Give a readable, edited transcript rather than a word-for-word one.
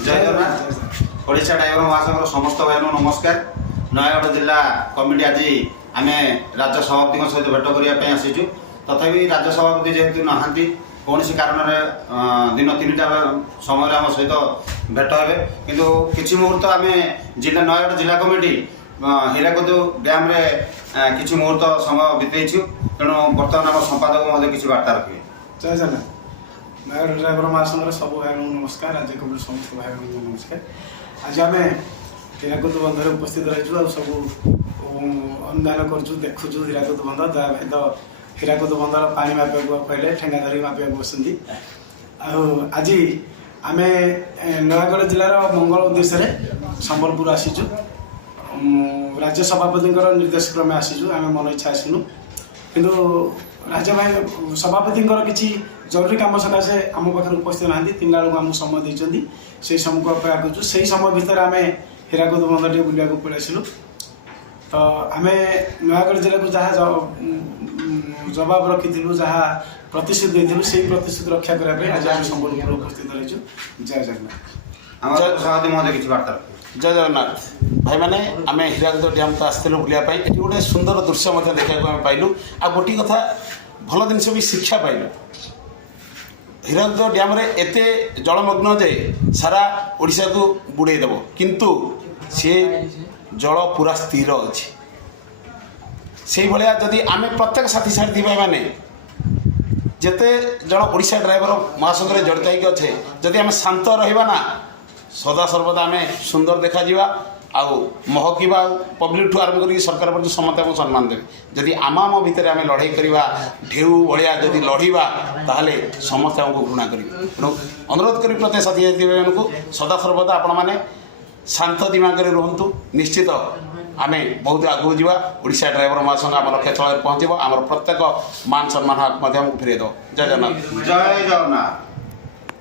जय जगन्नाथ ओडिशा ड्राइवर महासंघर समस्त भाई नमस्कार। नयगढ़ जिला कमिटी आज आम राज्य सभापति सहित भेट करने आसीचु। तथापि राज्य सभापति जेहेतु नहांती कौन कारण दिन 3टा समय आम सहित भेट हे किंतु किसी मुहूर्त आम जिला नयगढ़ जिला कमिटी हीराकुद डैम रे किसी मुहूर्त समय बीतु। तेणु बर्तमान आम संपादक किसी वार्ता रखिए। जय जगन्नाथ। नयगढ़ ड्राइवर महासंघर सब भाई नमस्कार। राज्य कमिटी समस्त भाई नमस्कार। आज आम हीराकुद बंधर उपस्थित रहीचु आ सब अनुधान करूँ देखुचु हीराकुद बंध भाई तो हीराकुद बंधर पानी मापिया कहले ठेंगा धरिक मापिया बसती। आज आम नयगढ़ जिलार मंगल उद्देश्य संबलपुर आसीचु। राज्य सभापति निर्देश क्रमे आसीचु। आम मन इच्छा आसनु किंतु राज्य भाई सभापति किसी जरूरी कम सकाशे आम पाखे उपस्थित ना 3टा बेलू आमको समय देते से समय को अपेक्षा करूँ। से समय भितर आम हीराकुद बंध टे बुलाक पलि आसलु। तो आम नयगढ़ जिला को जहाँ जवाब रखी जहाँ प्रतिश्रुति देलु से प्रतिश्रुति रक्षा करने आज आम संबलपुर उपस्थित रहीचु। जय जगन्नाथ। किसी वार्ता जय जगन्नाथ भाई मैंने आम हीराकुद डैम तो आसलु बुलापी ये गोटे सुंदर दृश्य देखा पाइलु। आ गोटे कथा भल जिनस भी शिक्षा पाइलु। हीराकुद डैम एते जलमग्न जे सारा ओडिशा को बुड़ेदेव किंतु सी जल पूरा स्थिर अच्छी से भाया जदि आम प्रत्येक साथी साथी भाई मैंने जिते जन ओडिशा ड्राइवर महासंघ में जड़ित होकर अच्छे जदि आम शांत रहा ना सदा सर्वदा आम सुंदर देखा आउ महकिबा पब्लिक ठू आरंभ कर सरकार पर समस्त को सम्मान देवे। जदि आम भितर आम लड़ाई करवा ढेउ भाया जदि लड़वा ताहले समस्त आमको घृणा करेंगे। तेणु अनुरोध करी प्रत्येक साथी साथी को सदा सर्वदा आपण मैंने शांत दिमाग रुहतु। निश्चित आम बहुत आगू जावा। ओडिशा ड्राइवर महासंघ आम लक्ष्य स्थल पहुँचब। आम प्रत्येक मान सम्मान फेरद। जय जगन्नाथ। जय जगन्नाथ।